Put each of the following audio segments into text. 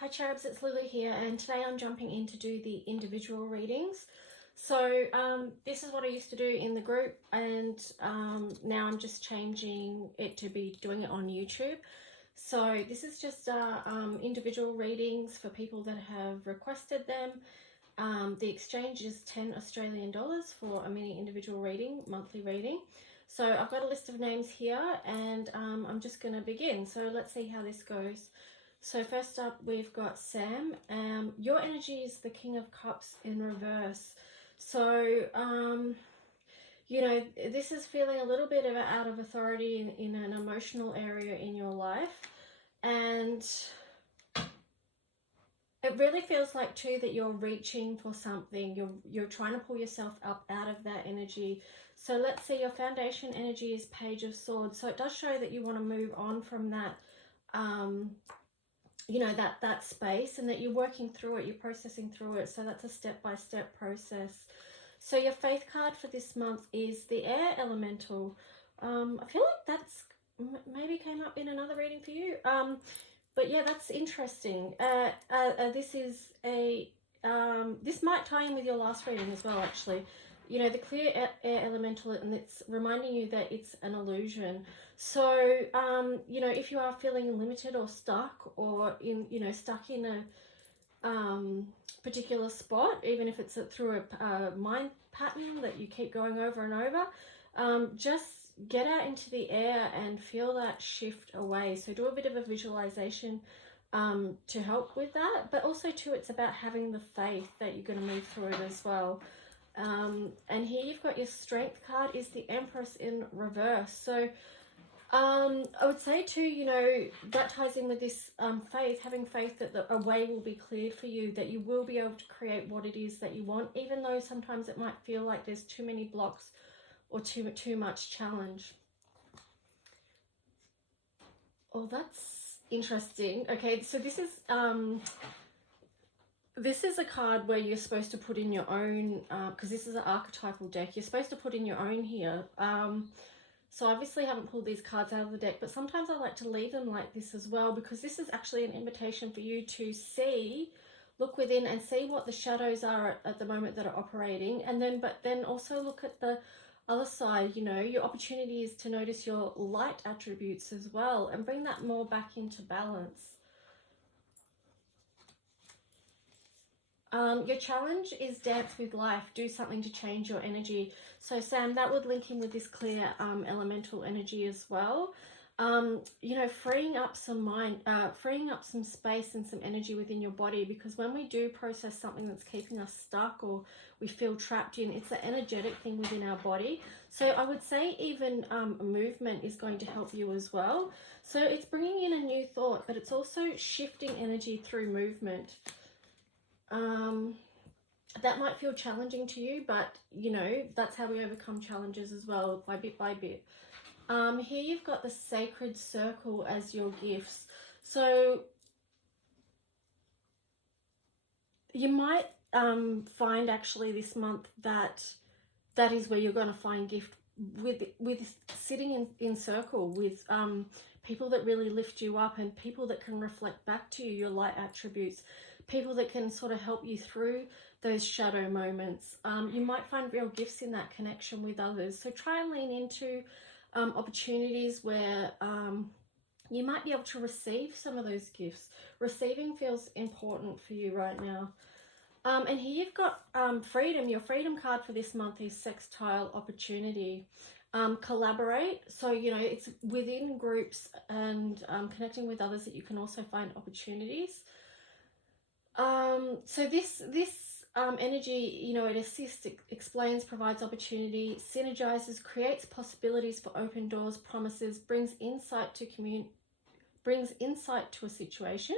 Hi Cherubs, it's Lulu here, and today I'm jumping in to do the individual readings. So this is what I used to do in the group, and now I'm just changing it to be doing it on YouTube. So this is just individual readings for people that have requested them. The exchange is 10 Australian dollars for a mini individual reading, monthly reading. So I've got a list of names here, and I'm just going to begin. So let's see how this goes. So first up, we've got Sam. Your energy is the King of Cups in reverse. So, you know, this is feeling a little bit of out of authority in an emotional area in your life. And it really feels like too that you're reaching for something. You're trying to pull yourself up out of that energy. So let's see, your foundation energy is Page of Swords. So it does show that you want to move on from that, you know, that space, and that you're working through it, you're processing through it. So that's a step-by-step process. So your faith card for this month is the Air Elemental. I feel like that's maybe came up in another reading for you. But yeah, that's interesting. This is a this might tie in with your last reading as well, actually. You know, the clear air elemental, and it's reminding you that it's an illusion. So, you know, if you are feeling limited or stuck, or stuck in a particular spot, even if it's through a mind pattern that you keep going over and over, just get out into the air and feel that shift away. So do a bit of a visualization to help with that. But also too, it's about having the faith that you're going to move through it as well. And here you've got your Strength card is the Empress in reverse. So I would say too, you know, that ties in with this faith, having faith that a way will be cleared for you, that you will be able to create what it is that you want, even though sometimes it might feel like there's too many blocks or too much challenge. Oh, that's interesting. Okay, so this is a card where you're supposed to put in your own, because this is an archetypal deck, you're supposed to put in your own here. So I obviously haven't pulled these cards out of the deck, but sometimes I like to leave them like this as well, because this is actually an invitation for you to look within and see what the shadows are at the moment that are operating, and but then also look at the other side. You know, your opportunity is to notice your light attributes as well and bring that more back into balance. Your challenge is dance with life, do something to change your energy. So Sam, that would link in with this clear elemental energy as well. You know, freeing up some space and some energy within your body, because when we do process something that's keeping us stuck or we feel trapped in, it's an energetic thing within our body. So I would say even movement is going to help you as well. So it's bringing in a new thought, but it's also shifting energy through movement. That might feel challenging to you, but you know, that's how we overcome challenges as well, by bit by bit. Here you've got the Sacred Circle as your gifts. So you might find actually this month that is where you're going to find gift with sitting in circle with people that really lift you up, and people that can reflect back to you your light attributes, people that can sort of help you through those shadow moments. You might find real gifts in that connection with others. So try and lean into opportunities where you might be able to receive some of those gifts. Receiving feels important for you right now. And here you've got freedom. Your freedom card for this month is Sextile Opportunity. Collaborate. So, you know, it's within groups and connecting with others that you can also find opportunities. So this energy, you know, it assists, it explains, provides opportunity, synergizes, creates possibilities for open doors, promises, brings insight to a situation,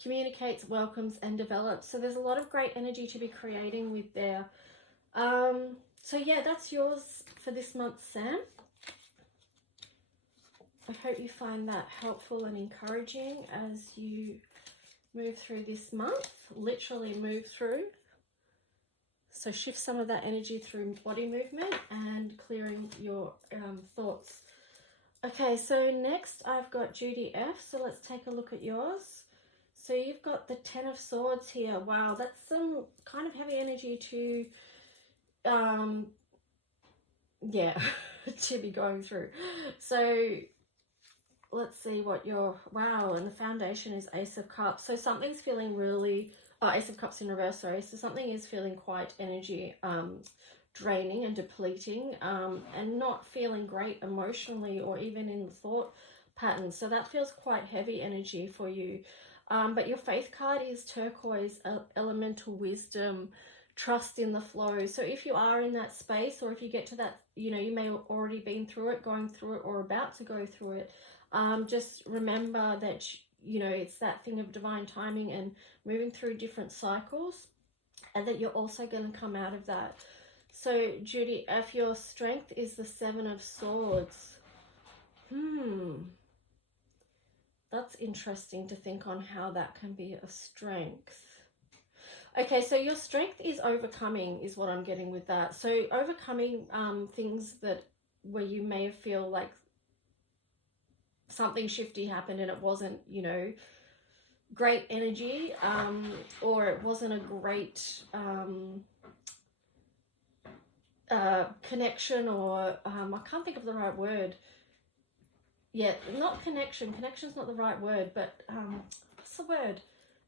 communicates, welcomes, and develops. So there's a lot of great energy to be creating with there. So yeah, that's yours for this month, Sam. I hope you find that helpful and encouraging as you move through this month. Literally move through. So shift some of that energy through body movement and clearing your thoughts. Okay, so next I've got Judy F. So let's take a look at yours. So you've got the Ten of Swords here. Wow, that's some kind of heavy energy to, yeah, to be going through. So let's see what your, wow, and the foundation is Ace of Cups. So something's feeling really, Ace of Cups in reverse, sorry. So something is feeling quite energy draining and depleting, and not feeling great emotionally or even in the thought pattern. So that feels quite heavy energy for you. But your Faith card is turquoise, elemental wisdom, trust in the flow. So if you are in that space, or if you get to that, you know, you may have already been through it, going through it, or about to go through it, just remember that, you know, it's that thing of divine timing and moving through different cycles, and that you're also going to come out of that. So Judy F, your strength is the Seven of Swords. That's interesting to think on how that can be a strength. Okay, so your strength is overcoming, is what I'm getting with that. So overcoming things that, where you may feel like something shifty happened and it wasn't, you know, great energy, or it wasn't a great connection, or I can't think of the right word. Yeah, not connection. Connection's not the right word, but what's the word?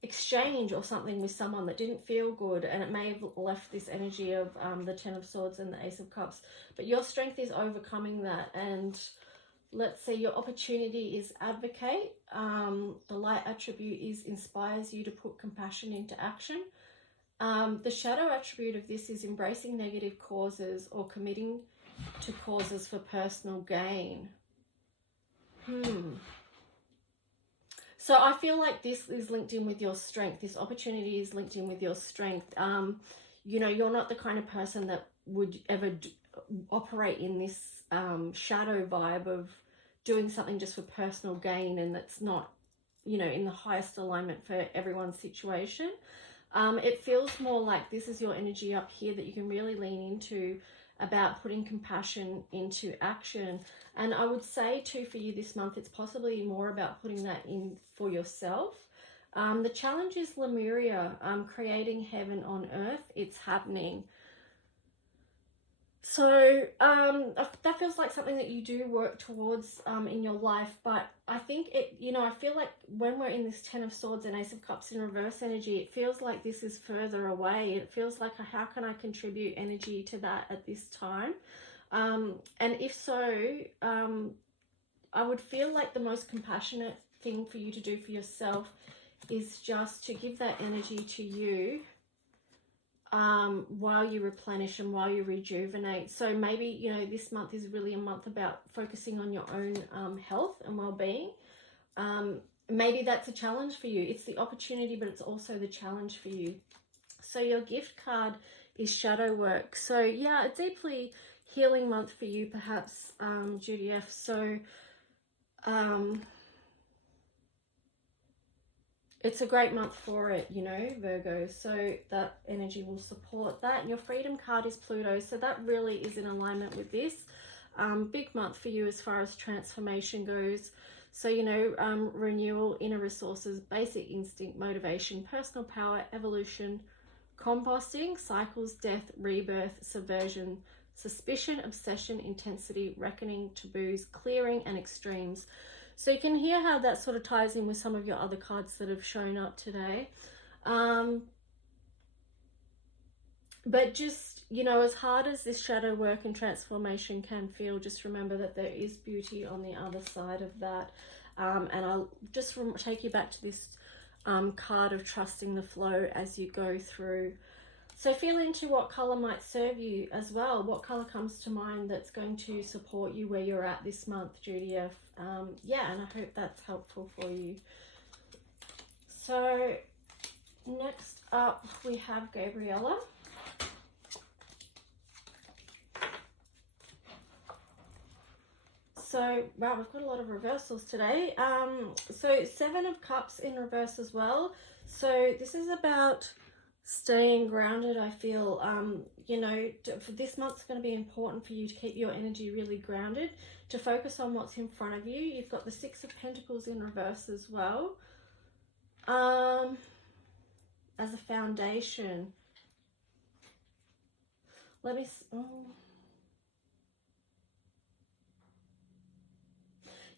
Exchange or something with someone that didn't feel good, and it may have left this energy of the Ten of Swords and the Ace of Cups. But your strength is overcoming that, and let's see, your opportunity is advocate. The light attribute is inspires you to put compassion into action. The shadow attribute of this is embracing negative causes or committing to causes for personal gain. So I feel like this is linked in with your strength. This opportunity is linked in with your strength. You know, you're not the kind of person that would ever operate in this shadow vibe of doing something just for personal gain, and that's not, you know, in the highest alignment for everyone's situation. It feels more like this is your energy up here that you can really lean into, about putting compassion into action. And I would say too, for you this month, it's possibly more about putting that in for yourself. The challenge is Lemuria, creating heaven on earth. It's happening. So that feels like something that you do work towards in your life. But I think it, you know, I feel like when we're in this Ten of Swords and Ace of Cups in reverse energy, it feels like this is further away. It feels like, how can I contribute energy to that at this time? And if so, I would feel like the most compassionate thing for you to do for yourself is just to give that energy to you, while you replenish and while you rejuvenate. So maybe, you know, this month is really a month about focusing on your own health and well-being. Maybe that's a challenge for you. It's the opportunity, but it's also the challenge for you. So your gift card is shadow work. So yeah, a deeply healing month for you, perhaps, Judy F. So it's a great month for it, you know, Virgo. So that energy will support that. And your freedom card is Pluto. So that really is in alignment with this. Big month for you as far as transformation goes. So, you know, renewal, inner resources, basic instinct, motivation, personal power, evolution, composting, cycles, death, rebirth, subversion, suspicion, obsession, intensity, reckoning, taboos, clearing, and extremes. So you can hear how that sort of ties in with some of your other cards that have shown up today. But just, you know, as hard as this shadow work and transformation can feel, just remember that there is beauty on the other side of that. And I'll just take you back to this card of trusting the flow as you go through. So feel into what colour might serve you as well. What colour comes to mind that's going to support you where you're at this month, Judy F. Yeah, and I hope that's helpful for you. So next up we have Gabriella. So, wow, we've got a lot of reversals today. So Seven of Cups in reverse as well. So this is about staying grounded, I feel. You know, for this month, it's going to be important for you to keep your energy really grounded, to focus on what's in front of you. You've got the Six of Pentacles in reverse as well. foundation. Let me... Oh.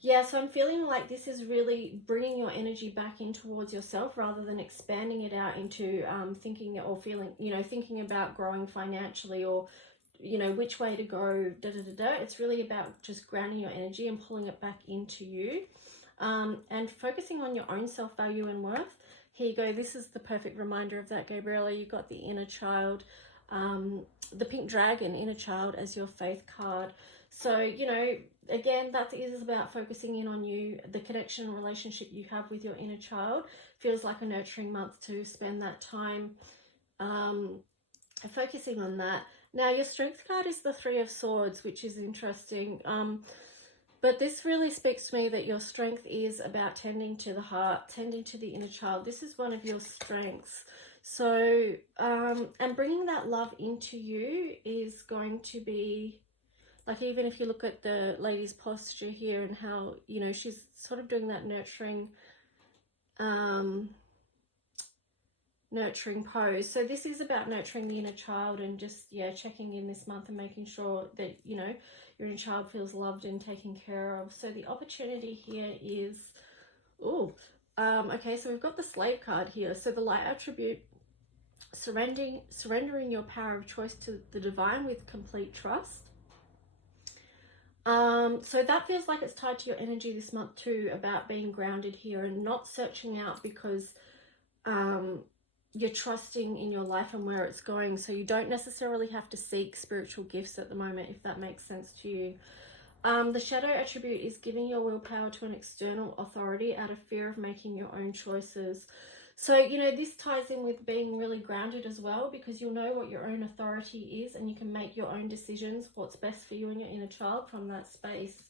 Yeah, so I'm feeling like this is really bringing your energy back in towards yourself rather than expanding it out into thinking or feeling, thinking about growing financially or, which way to go, It's really about just grounding your energy and pulling it back into you, and focusing on your own self-value and worth. Here you go. This is the perfect reminder of that, Gabriella. You got the inner child, the pink dragon, inner child, as your faith card. So, again, that is about focusing in on you, the connection and relationship you have with your inner child. Feels like a nurturing month to spend that time focusing on that. Now, your strength card is the Three of Swords, which is interesting. But this really speaks to me that your strength is about tending to the heart, tending to the inner child. This is one of your strengths. So, and bringing that love into you is going to be, like, even if you look at the lady's posture here and how, she's sort of doing that nurturing pose. So this is about nurturing the inner child and just, checking in this month and making sure that, your inner child feels loved and taken care of. So the opportunity here is, okay, so we've got the Slave card here. So the light attribute, surrendering your power of choice to the divine with complete trust. So that feels like it's tied to your energy this month too, about being grounded here and not searching out, because you're trusting in your life and where it's going. So you don't necessarily have to seek spiritual gifts at the moment, if that makes sense to you. The shadow attribute is giving your willpower to an external authority out of fear of making your own choices. So, this ties in with being really grounded as well, because you'll know what your own authority is and you can make your own decisions, what's best for you and your inner child from that space.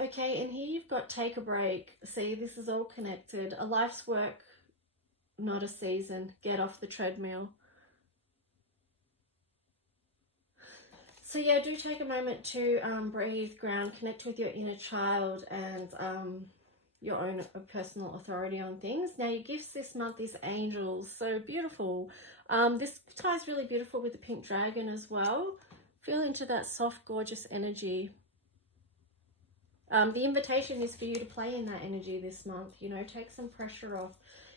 Okay, and here you've got take a break. See, this is all connected. A life's work, not a season. Get off the treadmill. So yeah, do take a moment to breathe, ground, connect with your inner child and your own personal authority on things. Now, your gifts this month is angels. So beautiful. This ties really beautiful with the pink dragon as well. Feel into that soft, gorgeous energy. The invitation is for you to play in that energy this month. Take some pressure off.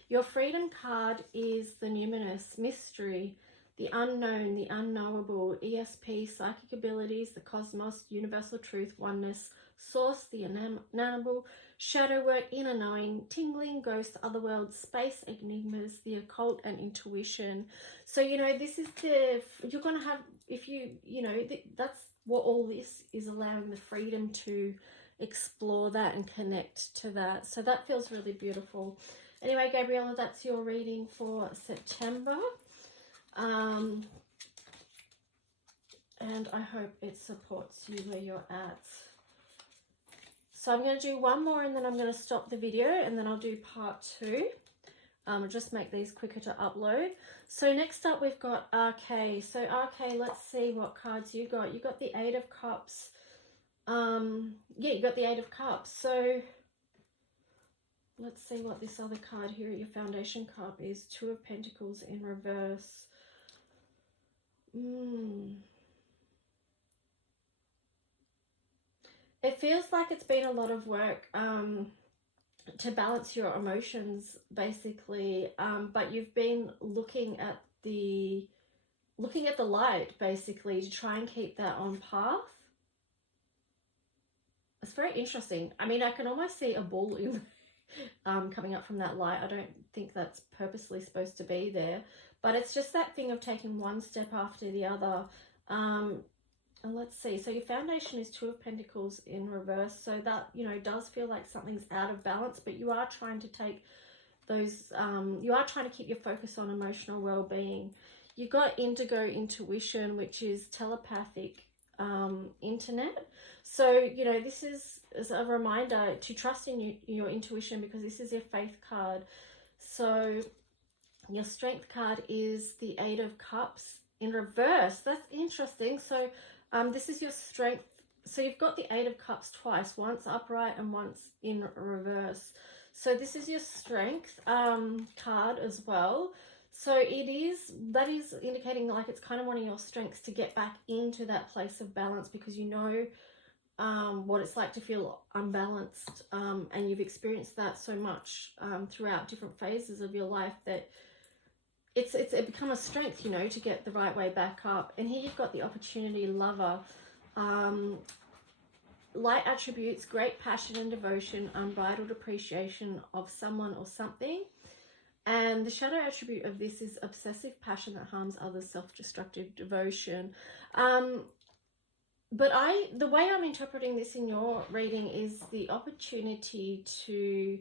Your freedom card is the numinous, mystery, the unknown, the unknowable, ESP, psychic abilities, the cosmos, universal truth, oneness, source, the ineffable, shadow work, inner knowing, tingling, ghosts, otherworld, space, enigmas, the occult, and intuition. So, this is you're going to have, if that's what all this is, allowing the freedom to explore that and connect to that. So that feels really beautiful. Anyway, Gabriella, that's your reading for September. And I hope it supports you where you're at. So I'm going to do one more and then I'm going to stop the video and then I'll do part 2. I'll just make these quicker to upload. So next up we've got RK. So RK, let's see what cards you got. You got the 8 of Cups. You got the 8 of Cups. So let's see what this other card here, your foundation cup, is. 2 of Pentacles in reverse. It feels like it's been a lot of work to balance your emotions, basically. But you've been looking at the light, basically, to try and keep that on path. It's very interesting. I mean, I can almost see a bull in coming up from that light. I don't think that's purposely supposed to be there, but it's just that thing of taking one step after the other. And let's see, so your foundation is 2 of Pentacles in reverse, so that does feel like something's out of balance, but you are trying to take those you are trying to keep your focus on emotional well-being. You got indigo intuition, which is telepathic internet. So this is a reminder to trust in your intuition, because this is your faith card. So your strength card is the 8 of Cups in reverse. That's interesting. So this is your strength. So you've got the 8 of Cups twice, once upright and once in reverse. So this is your strength card as well. So that is indicating like it's kind of one of your strengths to get back into that place of balance, because you know what it's like to feel unbalanced, and you've experienced that so much throughout different phases of your life that it's become a strength, you know, to get the right way back up. And here you've got the opportunity lover, light attributes, great passion and devotion, unbridled appreciation of someone or something. And the shadow attribute of this is obsessive passion that harms others, self-destructive devotion. But the way I'm interpreting this in your reading is the opportunity to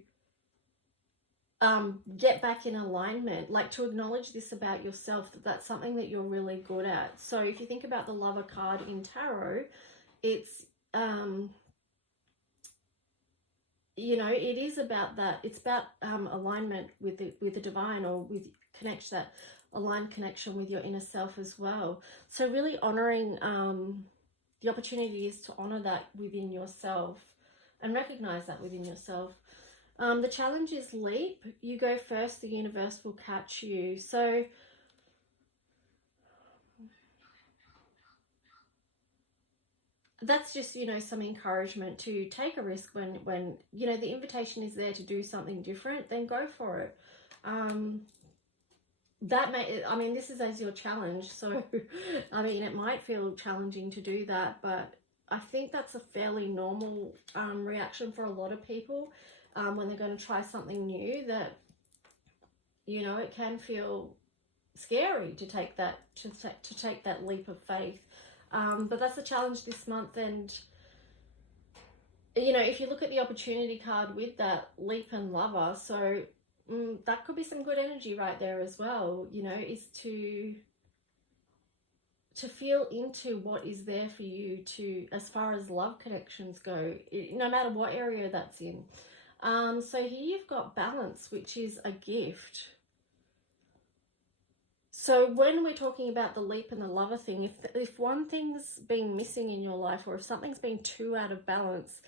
get back in alignment, like to acknowledge this about yourself, that that's something that you're really good at. So if you think about the Lover card in tarot, it's you know, it is about that. It's about alignment with the divine, or with that aligned connection with your inner self as well. So really honoring the opportunity is to honor that within yourself and recognize that within yourself. The challenge is leap. You go first, the universe will catch you. So that's just, you know, some encouragement to take a risk when you know the invitation is there to do something different. Then go for it. I mean, this is as your challenge, so I mean, it might feel challenging to do that, but I think that's a fairly normal reaction for a lot of people when they're going to try something new. That, you know, it can feel scary to take that take that leap of faith. But that's the challenge this month. And you know, if you look at the opportunity card with that leap and lover, so that could be some good energy right there as well, you know, is to feel into what is there for you to, as far as love connections go, no matter what area that's in. So here you've got balance, which is a gift. So when we're talking about the leap and the lover thing, if one thing's been missing in your life, or if something's been too out of balance,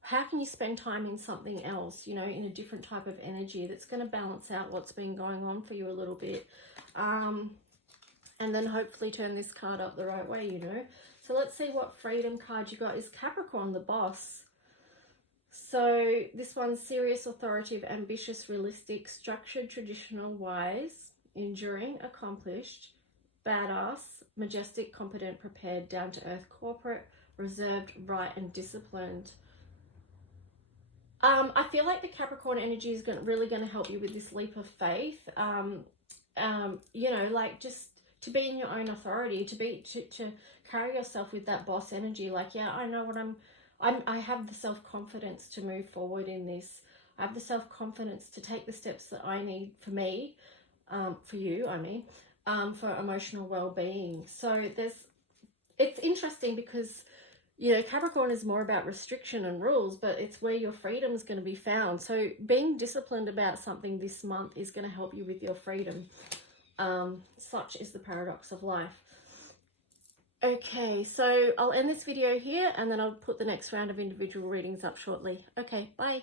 how can you spend time in something else, you know, in a different type of energy that's going to balance out what's been going on for you a little bit, and then hopefully turn this card up the right way, you know. So let's see what freedom card you got. Is Capricorn, the boss. So this one's serious, authoritative, ambitious, realistic, structured, traditional, wise, enduring, accomplished, badass, majestic, competent, prepared, down to earth, corporate, reserved, right, and disciplined. I feel like the Capricorn energy is really going to help you with this leap of faith. You know, like just to be in your own authority, to carry yourself with that boss energy. Like, yeah, I know what I have the self-confidence to move forward in this. I have the self-confidence to take the steps that I need for me, for you, I mean, for emotional well-being. So it's interesting because, you know, Capricorn is more about restriction and rules, but it's where your freedom is going to be found. So being disciplined about something this month is going to help you with your freedom. Such is the paradox of life. Okay, so I'll end this video here, and then I'll put the next round of individual readings up shortly. Okay, bye.